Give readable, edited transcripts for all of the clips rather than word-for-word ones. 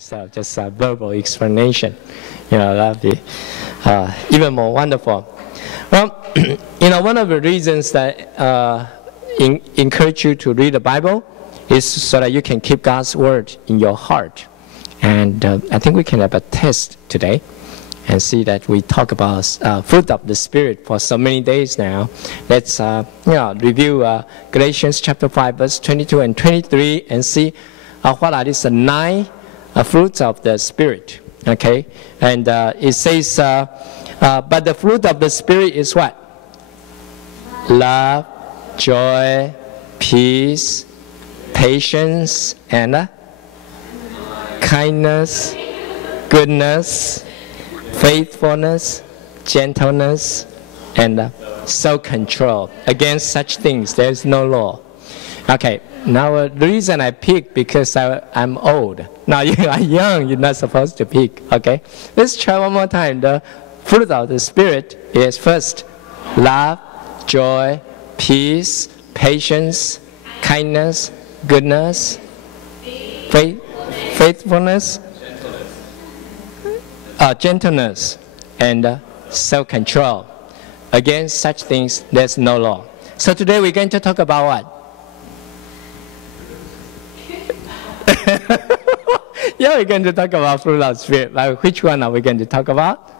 itself, just a verbal explanation. That'd be even more wonderful. Well, one of the reasons that encourage you to read the Bible is so that you can keep God's word in your heart. And I think we can have a test today and see that we talk about fruit of the Spirit for so many days now. Let's review Galatians chapter 5, verse 22 and 23 and see what are these 9 fruits of the Spirit. Okay? And it says, but the fruit of the Spirit is what? Love, joy, peace, patience, and kindness, goodness, faithfulness, gentleness, and self-control. Against such things there is no law. Okay, now the reason I pick because I'm old. Now you are young, you're not supposed to pick. Okay, let's try one more time. The fruit of the Spirit is first love, joy, peace, patience, kindness, goodness, faithfulness, gentleness, and self-control. Against such things, there's no law. So today we're going to talk about what? Yeah, we're going to talk about fruit of the Spirit. But which one are we going to talk about?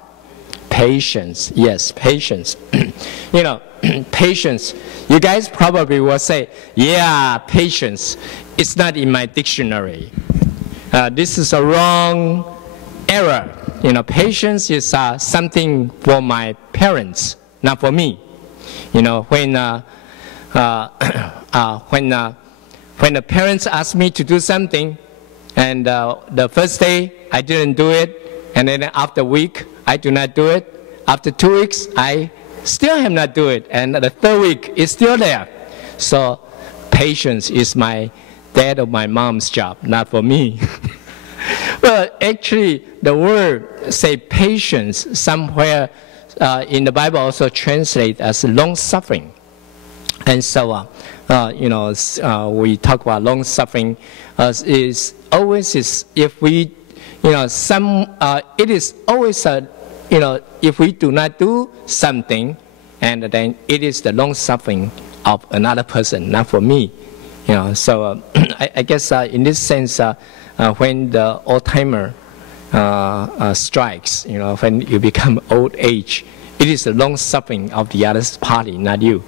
Patience. Yes, patience. Patience. You guys probably will say, yeah, patience. It's not in my dictionary. This is a wrong error. Patience is something for my parents, not for me. When the parents ask me to do something, and the first day I didn't do it, and then after a week I do not do it. After 2 weeks I still have not do it, and the third week it's still there. So patience is my dad or my mom's job, not for me. Well, actually, the word say patience somewhere in the Bible also translate as long suffering, and so we talk about long suffering is always if we it is always if we do not do something, and then it is the long suffering of another person, not for me. So I guess in this sense, when the old-timer strikes, when you become old age, it is the long suffering of the other party, not you.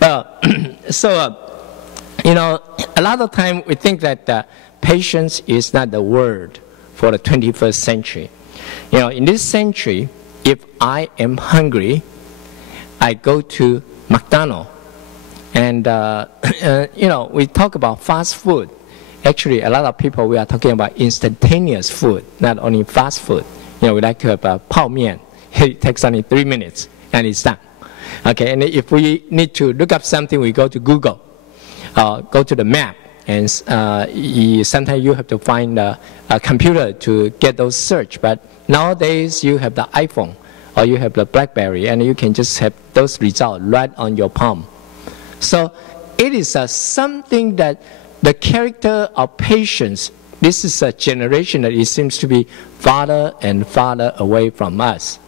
Well, so a lot of time we think that patience is not the word for the 21st century. In this century, if I am hungry, I go to McDonald's, and we talk about fast food. Actually, a lot of people, we are talking about instantaneous food, not only fast food. We like to have a 泡面. It takes only 3 minutes and it's done. Okay, and if we need to look up something, we go to Google, go to the map, and sometimes you have to find a computer to get those search. But nowadays you have the iPhone or you have the BlackBerry, and you can just have those results right on your palm. So it is something that the character of patience, this is a generation that it seems to be farther and farther away from us.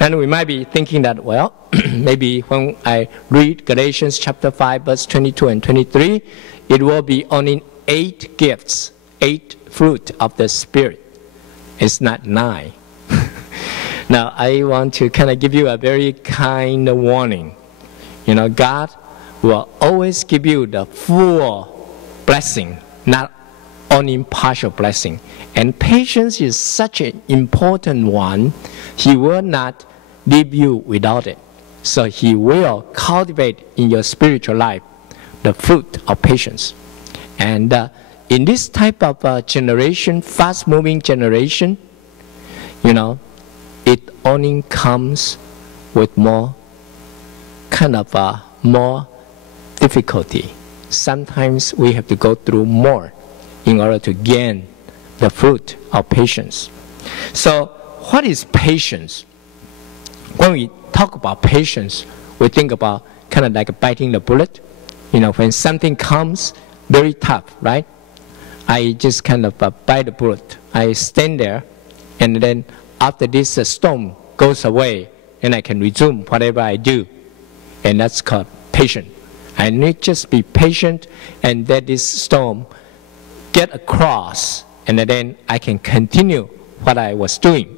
And we might be thinking that, well, maybe when I read Galatians chapter 5, verse 22 and 23, it will be only 8 gifts, 8 fruit of the Spirit. It's not 9. Now, I want to kind of give you a very kind warning. God will always give you the full blessing, not only partial blessing. And patience is such an important one. He will not leave you without it. So He will cultivate in your spiritual life the fruit of patience. And in this type of generation, fast-moving generation, it only comes with more more difficulty. Sometimes we have to go through more in order to gain the fruit of patience. So what is patience? When we talk about patience, we think about kind of like biting the bullet. When something comes very tough, right? I just kind of bite the bullet. I stand there, and then after this storm goes away, and I can resume whatever I do. And that's called patient. I need just be patient and let this storm get across, and then I can continue what I was doing.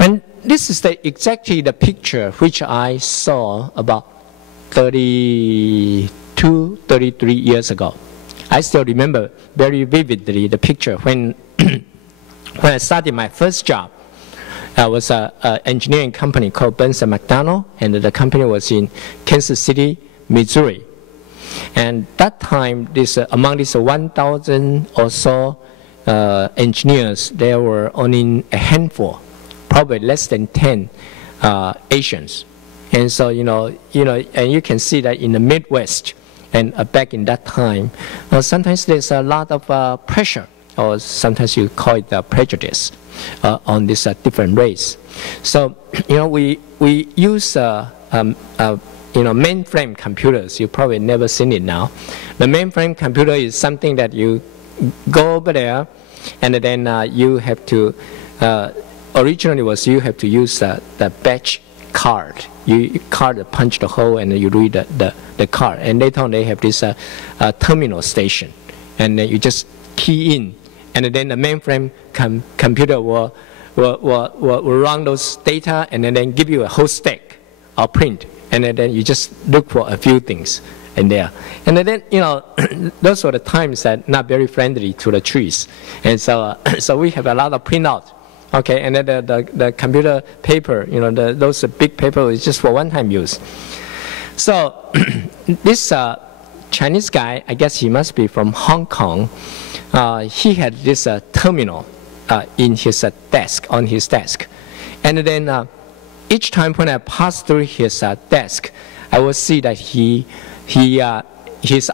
And this is exactly the picture which I saw about 32, 33 years ago. I still remember very vividly the picture when, when I started my first job. I was an engineering company called Burns & McDonnell, and the company was in Kansas City, Missouri. And that time, among these 1,000 or so engineers, there were only a handful, probably less than 10 Asians. And so, and you can see that in the Midwest, and back in that time, sometimes there's a lot of pressure, or sometimes you call it prejudice on this different race. So, we use mainframe computers. You probably never seen it now. The mainframe computer is something that you go over there, and then you have to. Originally was you have to use the batch card. You punch the hole and you read the card. And later on they have this terminal station, and then you just key in, and then the mainframe computer will run those data and then give you a whole stack or print, and then you just look for a few things in there. And then those were the times that not very friendly to the trees, and so so we have a lot of printout. Okay, and then the computer paper, those big paper is just for one-time use. So this Chinese guy, I guess he must be from Hong Kong. He had this terminal in his desk, on his desk, and then each time when I pass through his desk, I will see that his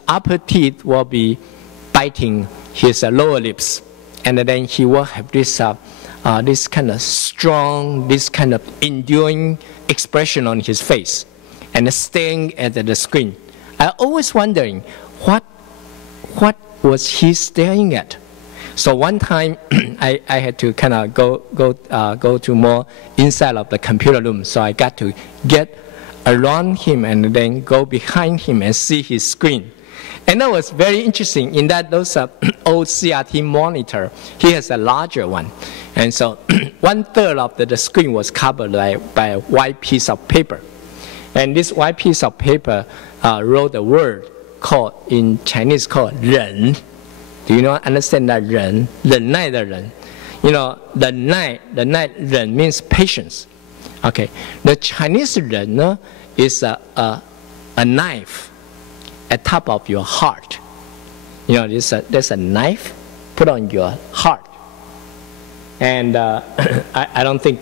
upper teeth will be biting his lower lips, and then he will have this kind of strong, this kind of enduring expression on his face, and staring at the screen. I always wondering what was he staring at. So one time I had to kind of go to more inside of the computer room. So I got to get around him and then go behind him and see his screen. And that was very interesting in that those old CRT monitor, he has a larger one. And so 1/3 of the screen was covered by a white piece of paper. And this white piece of paper wrote a word called, in Chinese, called 忍. Do you understand that 忍? 忍耐的人. 忍耐 忍 means patience. Okay. The Chinese 忍 is a knife at top of your heart. There's a knife put on your heart. And I don't think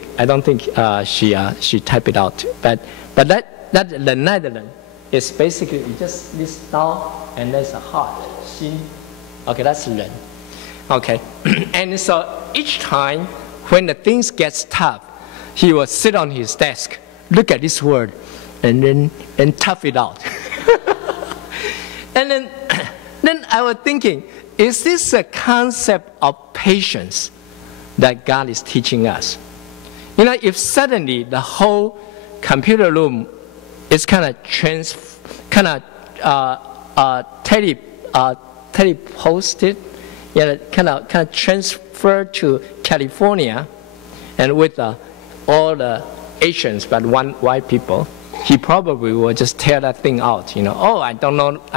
she typed it out. But that 忍耐的人 is basically just this down and there's a heart, 心. Okay, that's 忍. Okay, and so each time when the things gets tough, he will sit on his desk, look at this word, and tough it out. And then I was thinking, is this a concept of patience that God is teaching us? If suddenly the whole computer room is kind of teleposted, kind of transferred to California, and with all the Asians but one white people, he probably will just tear that thing out. Oh, I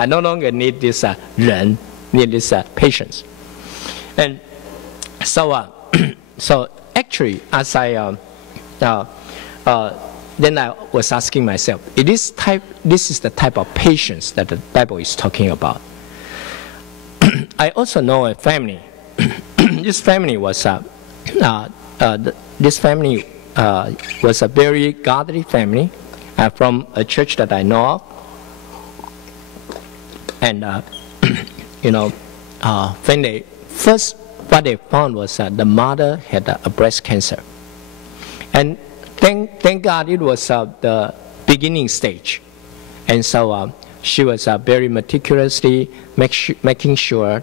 no longer need this 忍, need this patience. And so, so actually, as then I was asking myself, this is the type of patience that the Bible is talking about. I also know a family. This family was a very godly family from a church that I know of. And when they first, what they found was that the mother had a breast cancer, and thank God it was the beginning stage, and so she was very meticulously making sure